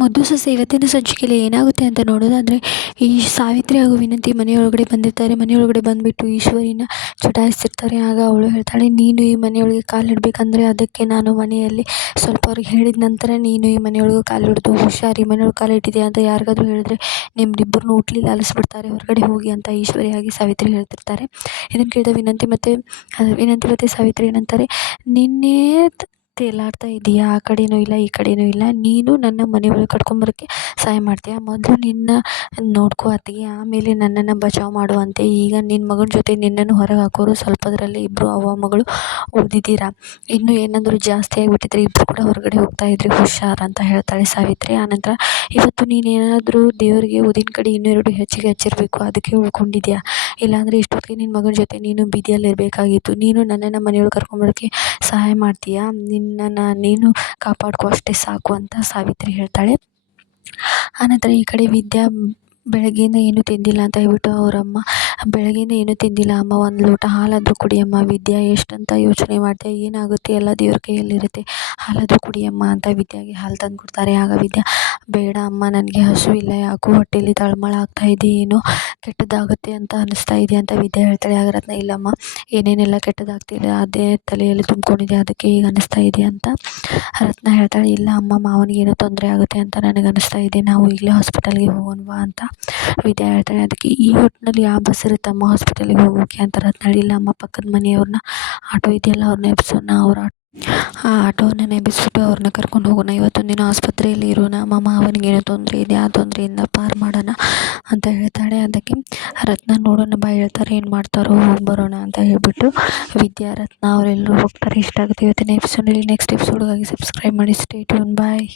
ಮುದ್ದು ಸೊಸೆ ಇವತ್ತಿನ ಸಂಚಿಕೆಯಲ್ಲಿ ಏನಾಗುತ್ತೆ ಅಂತ ನೋಡೋದಾದರೆ, ಈ ಸಾವಿತ್ರಿ ಹಾಗೂ ವಿನಂತಿ ಮನೆಯೊಳಗಡೆ ಬಂದಿರ್ತಾರೆ. ಮನೆಯೊಳಗಡೆ ಬಂದುಬಿಟ್ಟು ಈಶ್ವರಿನ ಚುಡಾಯಿಸ್ತಿರ್ತಾರೆ. ಆಗ ಅವಳು ಹೇಳ್ತಾಳೆ, ನೀನು ಈ ಮನೆಯೊಳಗೆ ಕಾಲಿಡಬೇಕಂದ್ರೆ ಅದಕ್ಕೆ ನಾನು ಮನೆಯಲ್ಲಿ ಸ್ವಲ್ಪ ಅವ್ರಿಗೆ ಹೇಳಿದ ನಂತರ ನೀನು ಈ ಮನೆಯೊಳಗೆ ಕಾಲಿಡೋದು ಹುಷಾರು. ಈ ಮನೆಯೊಳಗೆ ಕಾಲಿಟ್ಟಿದೆಯಾ ಅಂತ ಯಾರಿಗಾದ್ರೂ ಹೇಳಿದ್ರೆ ನಿಮ್ಮಿಬ್ಬರನ್ನೂ ಉಟ್ಲಿಲ್ಲ ಅಲಿಸ್ಬಿಡ್ತಾರೆ, ಹೊರಗಡೆ ಹೋಗಿ ಅಂತ ಈಶ್ವರಿಯಾಗಿ ಸಾವಿತ್ರಿ ಹೇಳ್ತಿರ್ತಾರೆ. ಇದನ್ನು ಕೇಳಿದ ವಿನಂತಿ ಮತ್ತು ಸಾವಿತ್ರಿ ಏನಂತಾರೆ, ನಿನ್ನೆ ತೇಲಾಡ್ತಾ ಇದೀಯಾ, ಆ ಕಡೆನೂ ಇಲ್ಲ ಈ ಕಡೆನೂ ಇಲ್ಲ, ನೀನು ನನ್ನ ಮನೆಯೊಳಗೆ ಕರ್ಕೊಂಬರೋಕ್ಕೆ ಸಹಾಯ ಮಾಡ್ತೀಯಾ? ಮೊದಲು ನಿನ್ನ ನೋಡ್ಕೋ ಅತ್ತಿಗೆ, ಆಮೇಲೆ ನನ್ನನ್ನು ಬಚಾವ್ ಮಾಡುವಂತೆ. ಈಗ ನಿನ್ನ ಮಗನ ಜೊತೆ ನಿನ್ನನ್ನು ಹೊರಗೆ ಹಾಕೋರು ಸ್ವಲ್ಪದರಲ್ಲೇ ಇಬ್ಬರು ಅವ್ವ ಮಗಳು ಉಳಿದಿದ್ದೀರಾ. ಇನ್ನೂ ಏನಾದರೂ ಜಾಸ್ತಿ ಆಗಿಬಿಟ್ಟಿದ್ರೆ ಇಬ್ಬರು ಕೂಡ ಹೊರಗಡೆ ಹೋಗ್ತಾ ಇದ್ರಿ, ಹುಷಾರು ಅಂತ ಹೇಳ್ತಾಳೆ ಸಾವಿತ್ರಿ. ಆನಂತರ ಇವತ್ತು ನೀನೇನಾದರೂ ದೇವರಿಗೆ ಉದಿನ ಕಡೆ ಇನ್ನೂ 2 ಹೆಚ್ಚಿಗೆ ಹಚ್ಚಿರಬೇಕು, ಅದಕ್ಕೆ ಉಳ್ಕೊಂಡಿದ್ಯಾ? ಇಲ್ಲಾಂದರೆ ಇಷ್ಟೊತ್ತಿಗೆ ನಿನ್ನ ಮಗನ ಜೊತೆ ನೀನು ಬೀದಿಯಲ್ಲಿರಬೇಕಾಗಿತ್ತು. ನೀನು ನನ್ನನ್ನು ಮನೆಯೊಳಗೆ ಕರ್ಕೊಂಬರೋಕ್ಕೆ ಸಹಾಯ ಮಾಡ್ತೀಯಾ? ನಿನ್ನನ್ನು ನೀನು ಕಾಪಾಡ್ಕೊ ಅಷ್ಟೇ ಸಾಕು ಅಂತ ಸಾವಿತ್ರಿ ಹೇಳ್ತಾಳೆ. ಆನಂತರ ಈ ಕಡೆ ವಿದ್ಯಾ ಬೆಳಗ್ಗೆಯಿಂದ ಏನೂ ತಿಂದಿಲ್ಲ ಅಂತ ಹೇಳ್ಬಿಟ್ಟು ಅವರಮ್ಮ, ಬೆಳಗ್ಗೆಯಿಂದ ಏನೂ ತಿಂದಿಲ್ಲ ಅಮ್ಮ, ಒಂದು ಲೋಟ ಹಾಲಾದರೂ ಕುಡಿಯಮ್ಮ. ವಿದ್ಯಾ ಎಷ್ಟಂತ ಯೋಚನೆ ಮಾಡ್ತೀಯ, ಏನಾಗುತ್ತೆ ಎಲ್ಲ ದೇವ್ರ ಕೈಯಲ್ಲಿರುತ್ತೆ, ಹಾಲಾದರೂ ಕುಡಿಯಮ್ಮ ಅಂತ ವಿದ್ಯಾಗೆ ಹಾಲು ತಂದು ಕೊಡ್ತಾರೆ. ಆಗ ವಿದ್ಯಾ, ಬೇಡ ಅಮ್ಮ, ನನಗೆ ಹಸುವಿಲ್ಲ, ಯಾಕೋ ಹೊಟ್ಟೆಯಲ್ಲಿ ತಳಮಳ ಆಗ್ತಾ ಇದೆ, ಏನೋ ಕೆಟ್ಟದ್ದಾಗುತ್ತೆ ಅಂತ ಅನ್ನಿಸ್ತಾ ಇದೆ ಅಂತ ವಿದ್ಯಾ ಹೇಳ್ತಾಳೆ. ಆಗ ರತ್ನ, ಇಲ್ಲಮ್ಮ, ಏನೇನೆಲ್ಲ ಕೆಟ್ಟದಾಗ್ತಿಲ್ಲ ಅದೇ ತಲೆಯಲ್ಲಿ ತುಂಬ್ಕೊಂಡಿದೆ, ಅದಕ್ಕೆ ಈಗ ಅನ್ನಿಸ್ತಾ ಇದೆ ಅಂತ ರತ್ನ ಹೇಳ್ತಾಳೆ. ಇಲ್ಲ ಅಮ್ಮ, ಮಾವನಿಗೆ ಏನೋ ತೊಂದರೆ ಆಗುತ್ತೆ ಅಂತ ನನಗೆ ಅನ್ನಿಸ್ತಾ ಇದೆ, ನಾವು ಈಗಲೇ ಹಾಸ್ಪಿಟಲ್ಗೆ ಹೋಗೋಣವಾ ಅಂತ ವಿದ್ಯಾ ಹೇಳ್ತಾಳೆ. ಅದಕ್ಕೆ ಈ ಹೊತ್ತಿನಲ್ಲಿ ಯಾವ ಬಸ್ ಇರುತ್ತಮ್ಮ ಹಾಸ್ಪಿಟಲಿಗೆ ಹೋಗೋಕ್ಕೆ ಅಂತ ರತ್ನ ಹೇಳಿ, ಇಲ್ಲ ಅಮ್ಮ, ಪಕ್ಕದ ಮನೆಯವ್ರನ್ನ ಆಟೋ ಇದೆಯಲ್ಲ ಅವ್ರನ್ನ ಎಬ್ಸೋಣ, ಆ ಆಟೋವನ್ನು ಎಬ್ಬಿಸ್ಬಿಟ್ಟು ಅವ್ರನ್ನ ಕರ್ಕೊಂಡು ಹೋಗೋಣ, ಇವತ್ತೊಂದು ದಿನ ಆಸ್ಪತ್ರೆಯಲ್ಲಿ ಇರೋಣ, ಮಾವನಿಗೆ ಏನೋ ತೊಂದರೆ ಇದೆ, ಆ ತೊಂದರೆಯಿಂದ ಪಾರು ಮಾಡೋಣ ಅಂತ ಹೇಳ್ತಾಳೆ. ಅದಕ್ಕೆ ರತ್ನ, ನೋಡೋಣ ಬಾ ಹೇಳ್ತಾರೆ, ಏನು ಮಾಡ್ತಾರೋ, ಹೋಗಿ ಬರೋಣ ಅಂತ ಹೇಳ್ಬಿಟ್ಟು ವಿದ್ಯಾ ರತ್ನ ಅವರೆಲ್ಲರೂ ಹೋಗ್ತಾರೆ. ಇಷ್ಟ ಆಗುತ್ತೆ ಇವತ್ತಿನ ಎಪಿಸೋಡಲ್ಲಿ. ನೆಕ್ಸ್ಟ್ ಎಪಿಸೋಡ್ಗಾಗಿ ಸಬ್ಸ್ಕ್ರೈಬ್ ಮಾಡಿ. Stay tune. ಬಾಯ್.